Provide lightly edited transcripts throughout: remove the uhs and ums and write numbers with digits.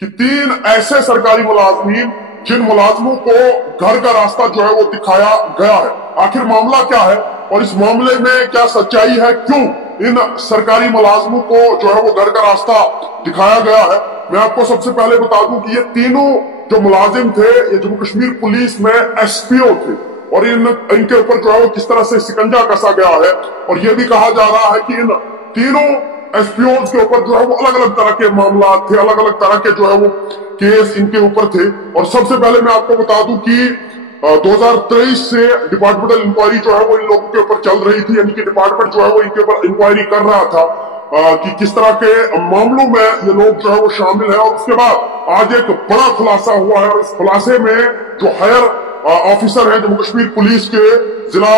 कि तीन ऐसे सरकारी मुलाजमीन जिन मुलाजमों को घर का रास्ता जो है वो दिखाया गया है। आखिर मामला क्या है और इस मामले में क्या सच्चाई है, क्यों इन सरकारी मुलाजमों को जो है वो घर का रास्ता दिखाया गया है। मैं आपको सबसे पहले बता दूं कि ये तीनों जो मुलाजिम थे ये जम्मू कश्मीर पुलिस में एसपीओ थे और इनके ऊपर जो है वो किस तरह से शिकंजा कसा गया है। और ये भी कहा जा रहा है कि इन तीनों एसपीओ के ऊपर जो है वो अलग अलग तरह के मामला थे, अलग अलग तरह के जो है वो केस इनके ऊपर थे। और सबसे पहले मैं आपको बता दूं कि 2023 से डिपार्टमेंटल इंक्वायरी जो है वो इन लोगों के ऊपर चल रही थी, यानी कि डिपार्टमेंट जो है वो इनके ऊपर इंक्वायरी कर रहा था कि किस तरह के मामलों में ये लोग जो है वो शामिल है। और उसके बाद आज एक बड़ा खुलासा हुआ है और इस खुलासे में जो हायर ऑफिसर है जम्मू कश्मीर पुलिस के जिला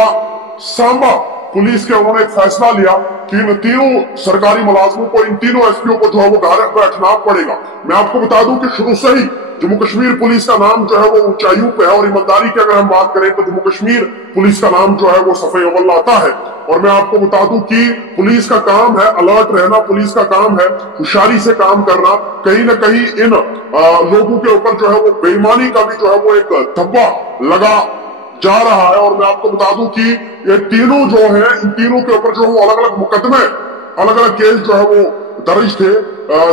सांबा पुलिस के, उन्होंने एक फैसला लिया कि इन तीनों सरकारी मुलाजमों को, इन तीनों एसपीओ को जो है वो घर बैठना पड़ेगा। मैं आपको बता दूं कि शुरू से ही जम्मू कश्मीर पुलिस का नाम जो है वो ऊंचाइयों पे है और ईमानदारी की अगर हम बात करें तो जम्मू कश्मीर पुलिस का नाम जो है वो सफे अव्वल आता है। और मैं आपको बता दूं कि पुलिस का काम है अलर्ट रहना, पुलिस का काम है होशियारी से काम करना। कहीं ना कहीं इन लोगों के ऊपर जो है वो बेईमानी का भी जो है वो एक धब्बा लगा जा रहा है। और मैं आपको बता दूं कि ये तीनों जो है, इन तीनों के ऊपर जो है वो अलग अलग मुकदमे, अलग अलग केस जो है वो दर्ज थे।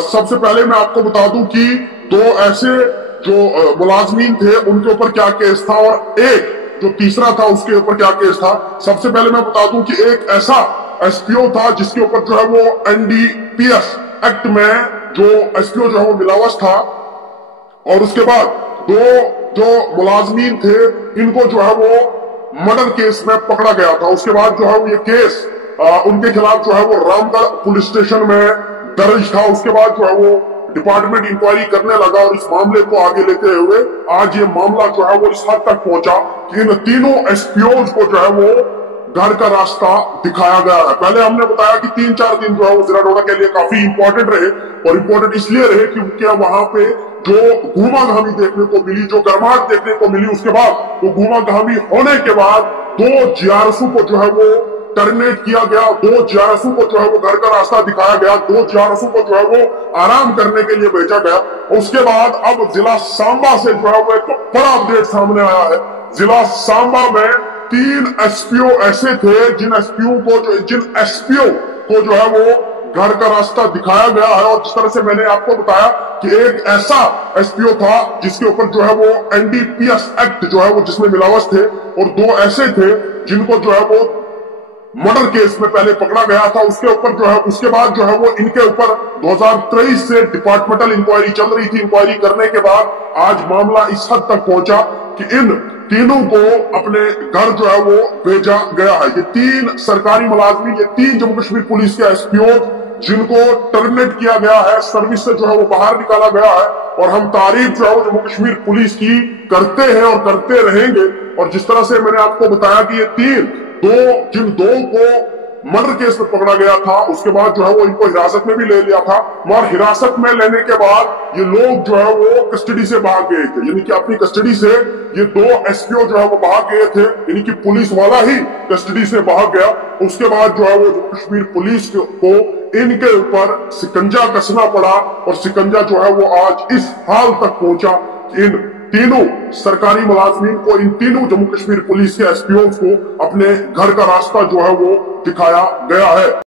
सबसे पहले मैं आपको बता दूं कि दो ऐसे जो मुलाजमीन थे उनके ऊपर क्या केस था और एक जो तीसरा था उसके ऊपर क्या केस था। सबसे पहले मैं बता दूं कि एक ऐसा एसपीओ था जिसके ऊपर जो है वो एनडीपीएस एक्ट में जो एसपीओ जो है वो मिलावस था। और उसके बाद दो जो मुलाजमीन थे इनको जो है वो मर्डर केस में पकड़ा गया था। उसके बाद जो है वो ये केस उनके खिलाफ जो है वो रामगढ़ पुलिस स्टेशन में दर्ज था। उसके बाद जो है वो डिपार्टमेंट इंक्वायरी करने लगा और इस मामले को आगे लेते हुए आज ये मामला जो है वो इस हद तक पहुंचा कि इन तीनों एसपीओज को जो है वो घर का रास्ता दिखाया गया है। पहले हमने बताया कि 3-4 दिन जो है वो जिला डोडा के लिए काफी इंपॉर्टेंट रहे और इंपॉर्टेंट इसलिए रहे क्योंकि वहां पे जो घूमाघामी देखने को मिली, जो गर्माहट देखने को मिली, उसके बाद वो घूमाघामी होने के बाद 2 जीआरएसओ को जो है वो टर्मिनेट किया गया, 2 जीआरएसओ को जो है वो घर का रास्ता दिखाया गया, 2 जीआरएसओ को जो है वो आराम करने के लिए भेजा गया। उसके बाद अब जिला सांबा से जो है वो एक बड़ा अपडेट सामने आया है। जिला सांबा में 3 एसपीओ ऐसे थे जिन एसपीओ को जो है वो घर का रास्ता दिखाया गया है। और जिस तरह से मैंने आपको बताया कि एक ऐसा एसपीओ था जिसके ऊपर जो है वो एनडीपीएस एक्ट जो है वो जिसमें मिलावस थे और 2 ऐसे थे जिनको जो है वो मर्डर केस में पहले पकड़ा गया था। उसके ऊपर जो है उसके बाद जो है वो इनके ऊपर 2023 से डिपार्टमेंटल इंक्वायरी चल रही थी। इंक्वायरी करने के बाद आज मामला इस हद तक पहुंचा कि इन तीनों को अपने घर जो है वो भेजा गया है। ये 3 सरकारी मुलाजमी, ये 3 जम्मू कश्मीर पुलिस के एसपीओ जिनको टर्मिनेट किया गया है, सर्विस से जो है वो बाहर निकाला गया है। और हम तारीफ जो है वो जम्मू कश्मीर पुलिस की करते हैं और करते रहेंगे। और जिस तरह से मैंने आपको बताया कि ये जिन दो को मर्डर केस में पकड़ा गया था, उसके बाद जो है वो इनको हिरासत में भी ले लिया था, मगर हिरासत में लेने के बाद ये लोग जो है वो कस्टडी से भाग गए थे, यानी कि अपनी कस्टडी से ये 2 एसपीओ जो है वो भाग गए थे, यानी कि पुलिस वाला ही कस्टडी से भाग गया। उसके बाद जो है वो जम्मू कश्मीर पुलिस को इनके ऊपर शिकंजा कसना पड़ा और शिकंजा जो है वो आज इस हाल तक पहुंचा। इन तीनों सरकारी मुलाजमीन को, इन तीनों जम्मू कश्मीर पुलिस के एसपीओ को अपने घर का रास्ता जो है वो दिखाया गया है।